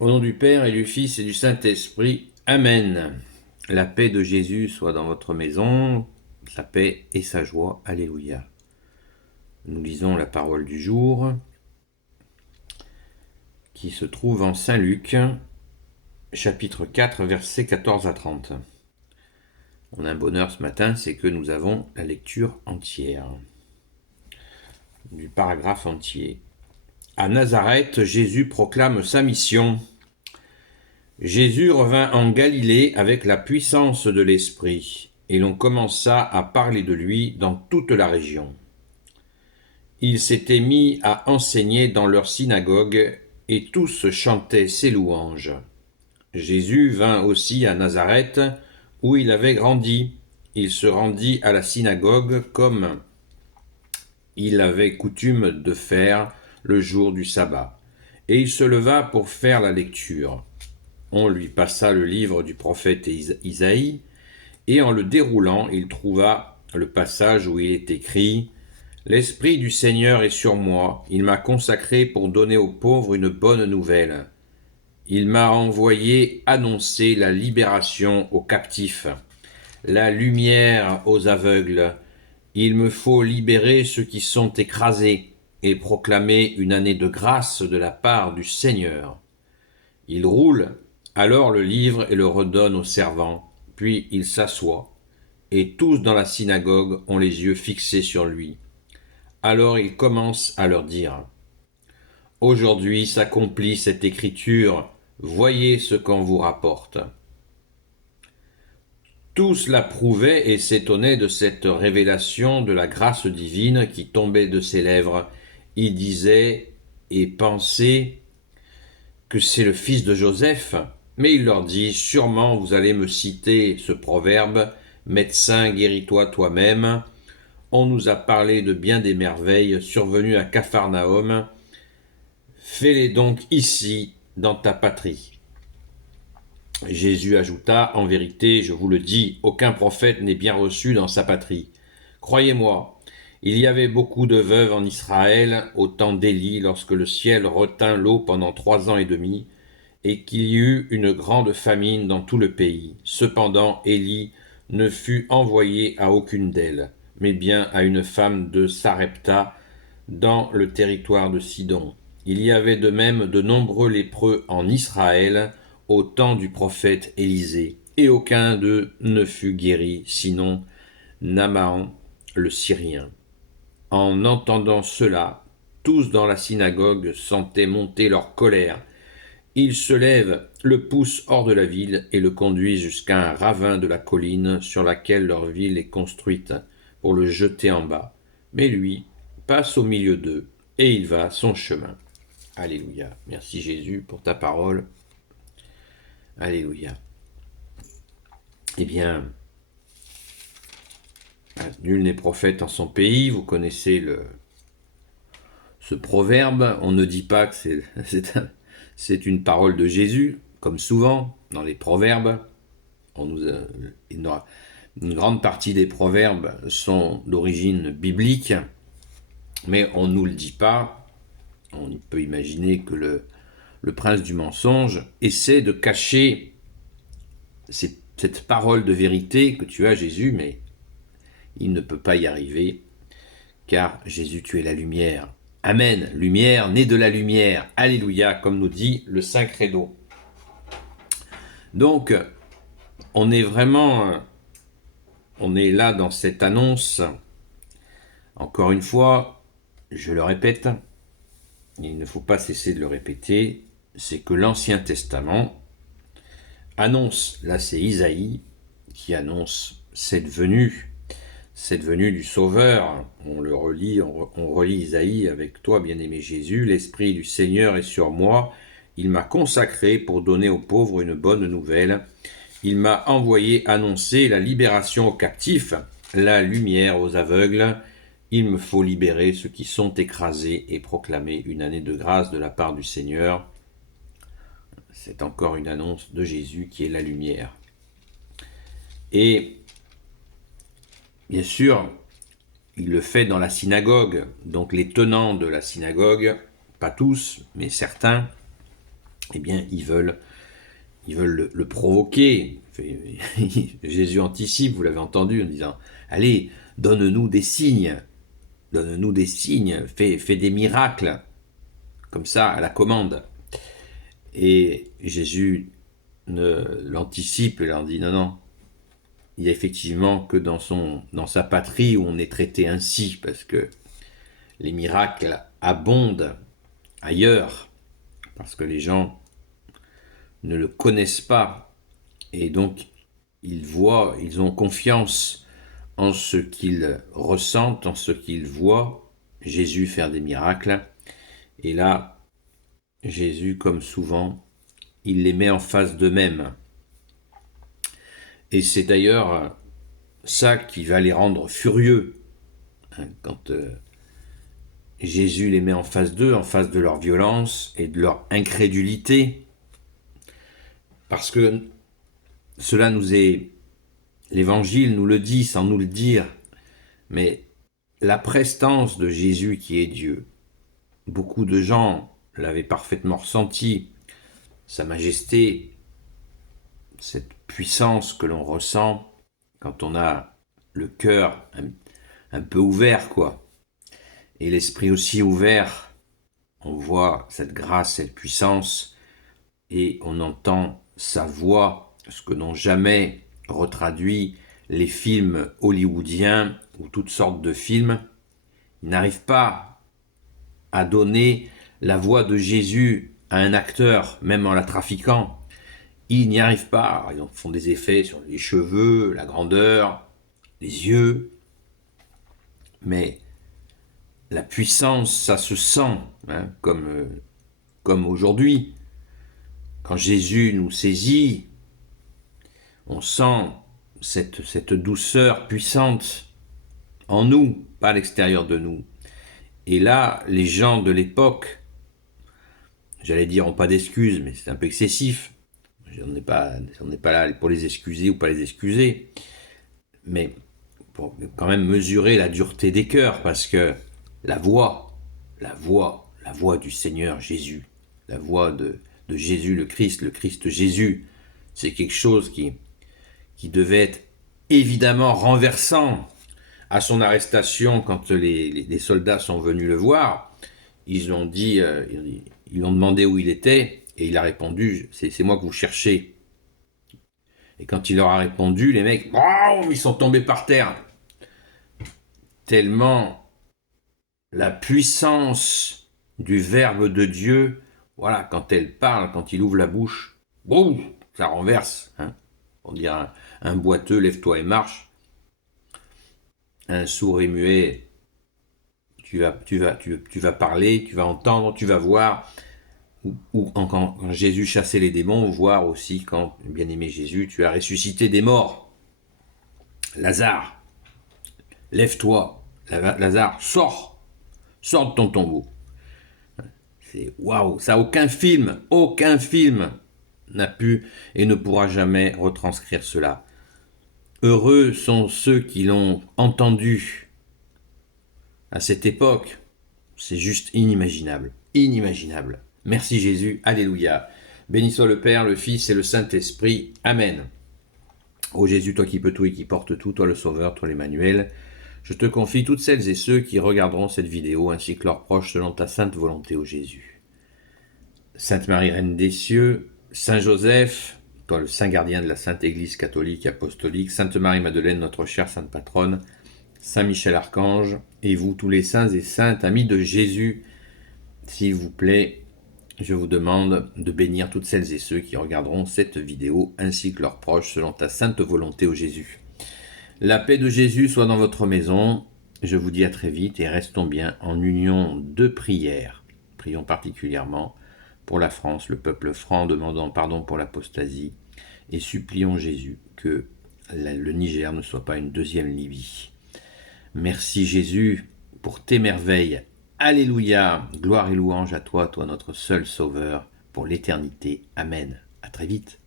Au nom du Père et du Fils et du Saint-Esprit. Amen. La paix de Jésus soit dans votre maison, sa paix et sa joie. Alléluia. Nous lisons la parole du jour qui se trouve en Saint Luc, chapitre 4, versets 14 à 30. On a un bonheur ce matin, c'est que nous avons la lecture entière du paragraphe entier. À Nazareth, Jésus proclame sa mission. Jésus revint en Galilée avec la puissance de l'Esprit, et l'on commença à parler de lui dans toute la région. Il s'était mis à enseigner dans leur synagogue, et tous chantaient ses louanges. Jésus vint aussi à Nazareth, où il avait grandi. Il se rendit à la synagogue comme il avait coutume de faire le jour du sabbat, et il se leva pour faire la lecture. On lui passa le livre du prophète Isaïe, et en le déroulant, il trouva le passage où il est écrit « L'Esprit du Seigneur est sur moi, il m'a consacré pour donner aux pauvres une bonne nouvelle. Il m'a envoyé annoncer la libération aux captifs, la lumière aux aveugles. Il me faut libérer ceux qui sont écrasés et proclamer une année de grâce de la part du Seigneur. » Il roule alors le livre et le redonne au servant, puis il s'assoit, et tous dans la synagogue ont les yeux fixés sur lui. Alors il commence à leur dire « Aujourd'hui s'accomplit cette écriture, voyez ce qu'on vous rapporte. » Tous l'approuvaient et s'étonnaient de cette révélation de la grâce divine qui tombait de ses lèvres. Ils disaient et pensaient que c'est le fils de Joseph. Mais il leur dit, sûrement vous allez me citer ce proverbe, médecin, guéris-toi toi-même. On nous a parlé de bien des merveilles survenues à Capharnaüm. Fais-les donc ici, dans ta patrie. Jésus ajouta, en vérité, je vous le dis, aucun prophète n'est bien reçu dans sa patrie. Croyez-moi, il y avait beaucoup de veuves en Israël au temps d'Élie, lorsque le ciel retint l'eau pendant 3 ans et demi, et qu'il y eut une grande famine dans tout le pays. Cependant, Élie ne fut envoyé à aucune d'elles, mais bien à une femme de Sarepta, dans le territoire de Sidon. Il y avait de même de nombreux lépreux en Israël au temps du prophète Élisée, et aucun d'eux ne fut guéri, sinon Naaman le Syrien. En entendant cela, tous dans la synagogue sentaient monter leur colère. Ils se lèvent, le poussent hors de la ville et le conduisent jusqu'à un ravin de la colline sur laquelle leur ville est construite, pour le jeter en bas. Mais lui passe au milieu d'eux et il va son chemin. Alléluia. Merci Jésus pour ta parole. Alléluia. Eh bien, nul n'est prophète en son pays. Vous connaissez ce proverbe. On ne dit pas que c'est une parole de Jésus, comme souvent dans les proverbes. Une grande partie des proverbes sont d'origine biblique, mais on ne nous le dit pas. On peut imaginer que le prince du mensonge essaie de cacher cette parole de vérité que tu as, Jésus, mais il ne peut pas y arriver, car Jésus, tu es la lumière. Amen, lumière, née de la lumière. Alléluia, comme nous dit le Saint Credo. Donc, on est là dans cette annonce. Encore une fois, je le répète, il ne faut pas cesser de le répéter, c'est que l'Ancien Testament annonce, là c'est Isaïe qui annonce cette venue du Sauveur. On relit Isaïe avec toi, bien-aimé Jésus. L'Esprit du Seigneur est sur moi. Il m'a consacré pour donner aux pauvres une bonne nouvelle. Il m'a envoyé annoncer la libération aux captifs, la lumière aux aveugles. Il me faut libérer ceux qui sont écrasés et proclamer une année de grâce de la part du Seigneur. C'est encore une annonce de Jésus qui est la lumière. Et bien sûr, il le fait dans la synagogue. Donc les tenants de la synagogue, pas tous, mais certains, eh bien, ils veulent le provoquer. Jésus anticipe, vous l'avez entendu, en disant, allez, donne-nous des signes, fais des miracles, comme ça, à la commande. Et Jésus l'anticipe et leur dit, non, non, il y a effectivement que dans sa patrie où on est traité ainsi, parce que les miracles abondent ailleurs, parce que les gens ne le connaissent pas, et donc ils ont confiance en ce qu'ils ressentent, en ce qu'ils voient Jésus faire des miracles. Et là, Jésus, comme souvent, il les met en face d'eux-mêmes. Et c'est d'ailleurs ça qui va les rendre furieux. Quand Jésus les met en face d'eux, en face de leur violence et de leur incrédulité, parce que cela l'Évangile nous le dit sans nous le dire, mais la prestance de Jésus qui est Dieu, beaucoup de gens l'avaient parfaitement ressenti, sa majesté, cette puissance que l'on ressent quand on a le cœur un peu ouvert, quoi, et l'esprit aussi ouvert, on voit cette grâce, cette puissance, et on entend sa voix, ce que n'ont jamais retraduit les films hollywoodiens ou toutes sortes de films. Ils n'arrivent pas à donner la voix de Jésus à un acteur, même en la trafiquant. Ils n'y arrivent pas. Ils font des effets sur les cheveux, la grandeur, les yeux. Mais la puissance, ça se sent, hein, comme aujourd'hui. Quand Jésus nous saisit, on sent cette douceur puissante en nous, pas à l'extérieur de nous. Et là, les gens de l'époque, j'allais dire, n'ont pas d'excuses, mais c'est un peu excessif. On n'est pas là pour les excuser ou pas les excuser, mais pour quand même mesurer la dureté des cœurs, parce que la voix du Seigneur Jésus, la voix de Jésus le Christ Jésus, c'est quelque chose qui devait être évidemment renversant. À son arrestation, quand les soldats sont venus le voir, ils ont demandé où il était, et il a répondu, c'est moi que vous cherchez. Et quand il leur a répondu, les mecs, ils sont tombés par terre. Tellement la puissance du Verbe de Dieu, voilà, quand elle parle, quand il ouvre la bouche, ça renverse. Hein. On dirait un boiteux, lève-toi et marche. Un sourd et muet, tu vas parler, tu vas entendre, tu vas voir. Ou quand Jésus chassait les démons, voir aussi quand, bien-aimé Jésus, tu as ressuscité des morts. Lazare, lève-toi. Lazare, sors de ton tombeau. C'est waouh, ça aucun film n'a pu et ne pourra jamais retranscrire cela. Heureux sont ceux qui l'ont entendu à cette époque. C'est juste inimaginable. Merci Jésus, alléluia. Béni soit le Père, le Fils et le Saint-Esprit. Amen. Ô Jésus, toi qui peux tout et qui portes tout, toi le Sauveur, toi l'Emmanuel, je te confie toutes celles et ceux qui regarderont cette vidéo ainsi que leurs proches selon ta sainte volonté, ô Jésus. Sainte Marie, Reine des cieux, Saint Joseph, toi le Saint gardien de la Sainte Église catholique apostolique, Sainte Marie-Madeleine, notre chère Sainte Patronne, Saint Michel Archange, et vous tous les saints et saintes amis de Jésus, s'il vous plaît, je vous demande de bénir toutes celles et ceux qui regarderont cette vidéo ainsi que leurs proches selon ta sainte volonté, ô Jésus. La paix de Jésus soit dans votre maison. Je vous dis à très vite et restons bien en union de prière. Prions particulièrement pour la France, le peuple franc, demandant pardon pour l'apostasie et supplions Jésus que le Niger ne soit pas une deuxième Libye. Merci Jésus pour tes merveilles. Alléluia, gloire et louange à toi, toi notre seul sauveur, pour l'éternité. Amen. À très vite.